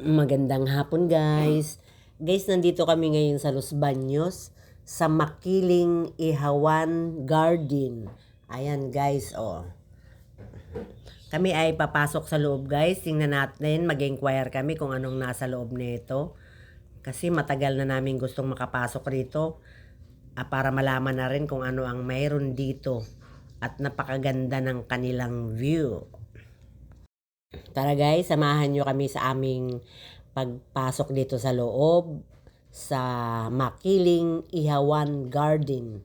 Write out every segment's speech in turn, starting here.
Magandang hapon guys. Guys, nandito kami ngayon sa Los Baños sa Makiling Ihawan Garden. Ayan guys, oh. Kami ay papasok sa loob guys. Tingnan natin, mag-inquire kami kung anong nasa loob nito. Kasi matagal na namin gustong makapasok rito. Para malaman na rin kung ano ang mayroon dito. At napakaganda ng kanilang view. Tara guys, samahan nyo kami sa aming pagpasok dito sa loob sa Makiling Ihawan Garden.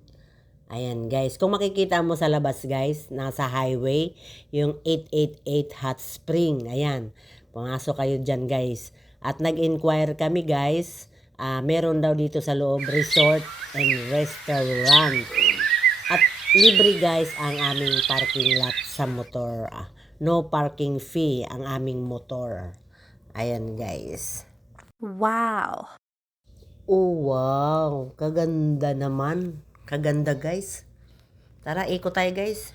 Ayan guys, kung makikita mo sa labas guys, nasa highway, yung 888 Hot Spring. Ayan, pumasok kayo dyan guys. At nag-inquire kami guys, meron daw dito sa loob resort and restaurant. At libre guys ang aming parking lot sa motor. No parking fee ang aming motor. Ayan guys. Wow! Oh wow, kaganda naman. Kaganda guys. Tara, ikot tayo guys.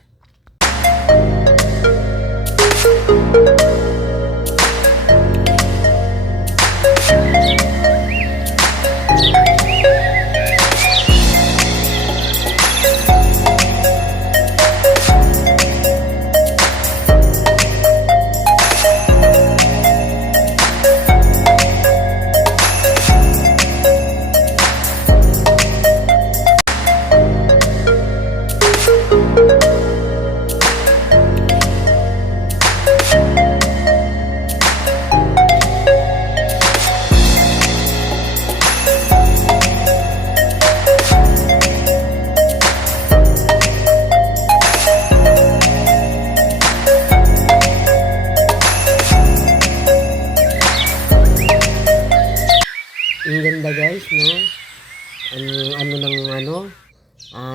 Ang ganda guys, no?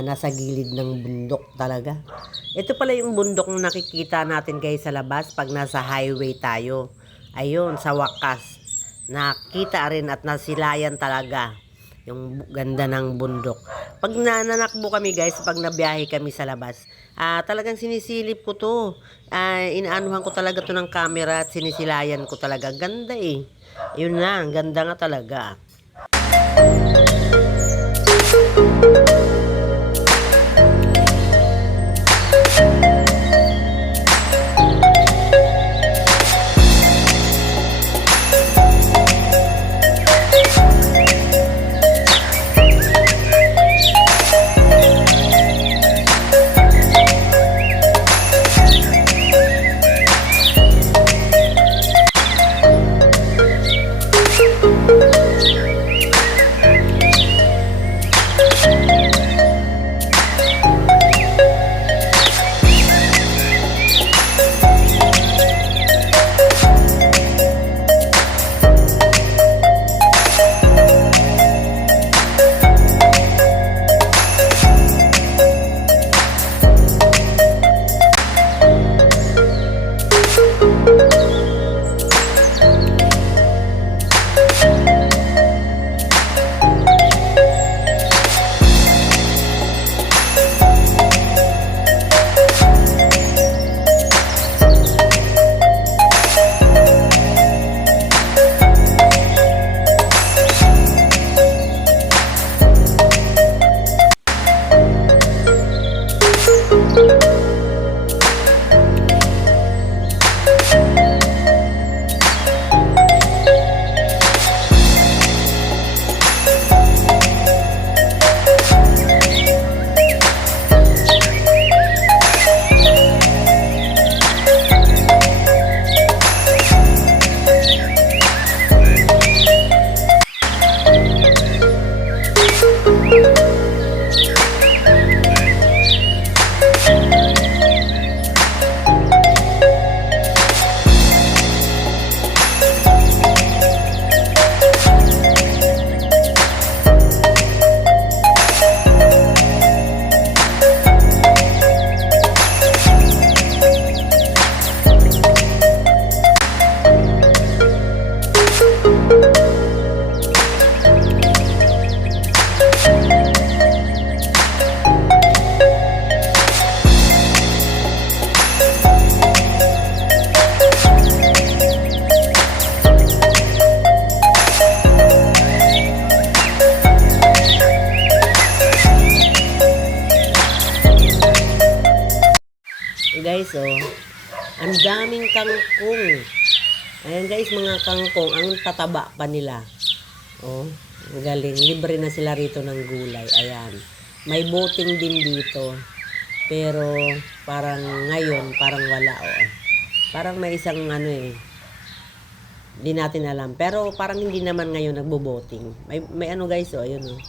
Nasa gilid ng bundok talaga. Ito pala yung bundok na nakikita natin guys sa labas pag nasa highway tayo. Ayun, sa wakas. Nakita rin at nasilayan talaga yung ganda ng bundok. Pag nananakbo kami guys, pag nabiyahe kami sa labas, talagang sinisilip ko to. Inaanuhan ko talaga to ng camera at sinisilayan ko talaga. Ganda eh. Yun na, ganda nga talaga. daming kangkong. Ayan guys, mga kangkong, ang tataba pa nila. Oh, ang galing. Libre na sila rito ng gulay. Ayan. May boating din dito. Pero parang ngayon, parang wala. Oh. Parang may isang ano eh. Hindi natin alam. Pero parang hindi naman ngayon nagbo-boating. May ano guys, oh, ayun oh.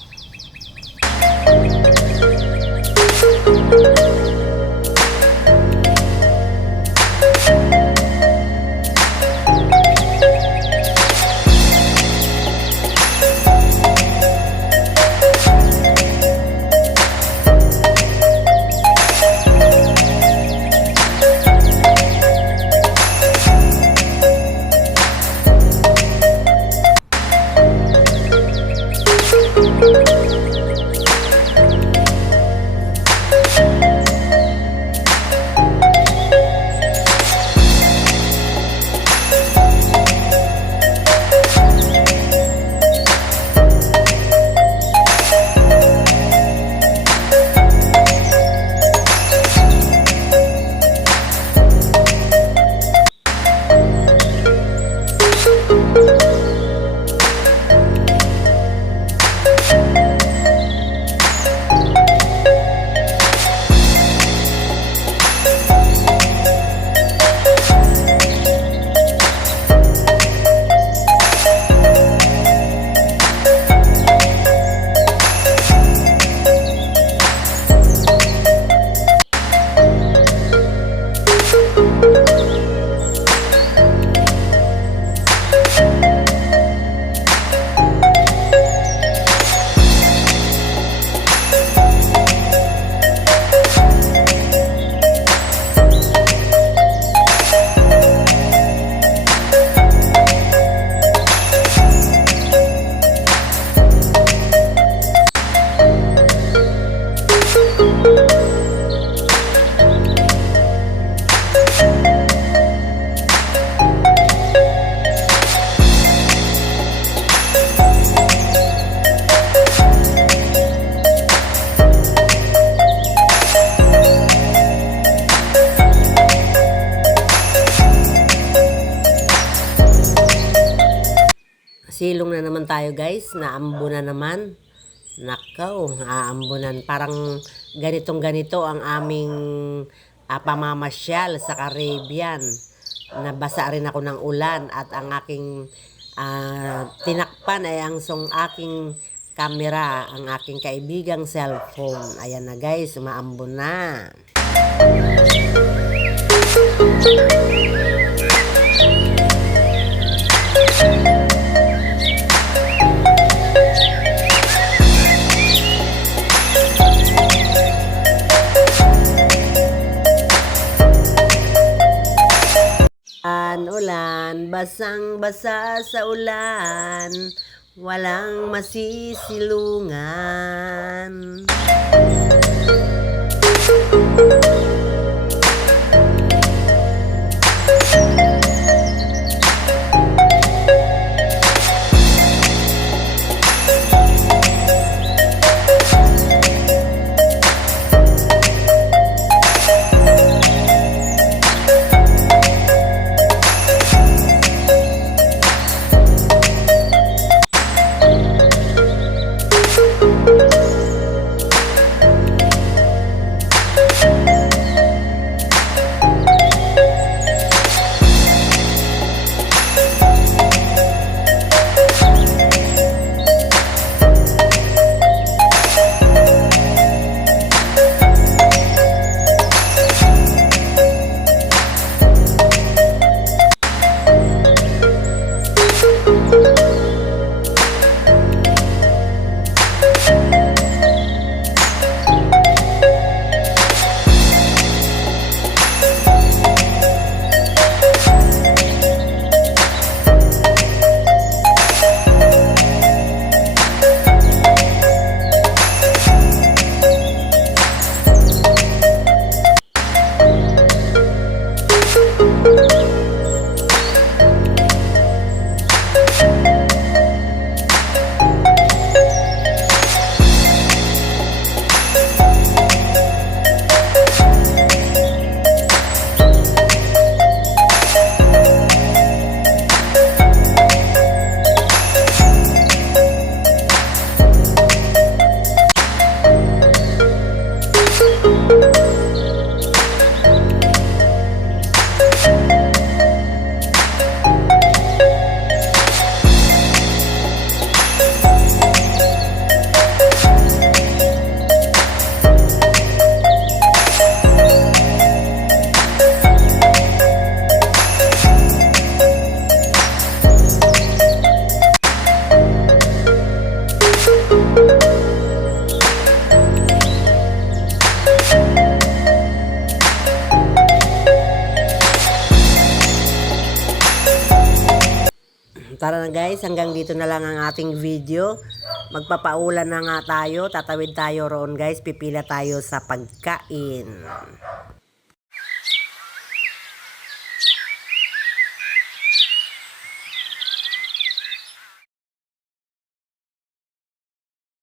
Silong na naman tayo guys, naambo na naman. Nakaw, aambunan. Parang ganito ang aming pamamasyal sa Caribbean. Nabasa rin ako ng ulan at ang aking tinakpan ay ang aking camera, ang aking kaibigang cellphone. Ayan na guys, umaambo na. Ulan, basang-basa sa ulan, walang masisilungan. Tara na guys, hanggang dito na lang ang ating video. Magpapaulan na nga tayo, tatawid tayo roon guys, pipila tayo sa pagkain.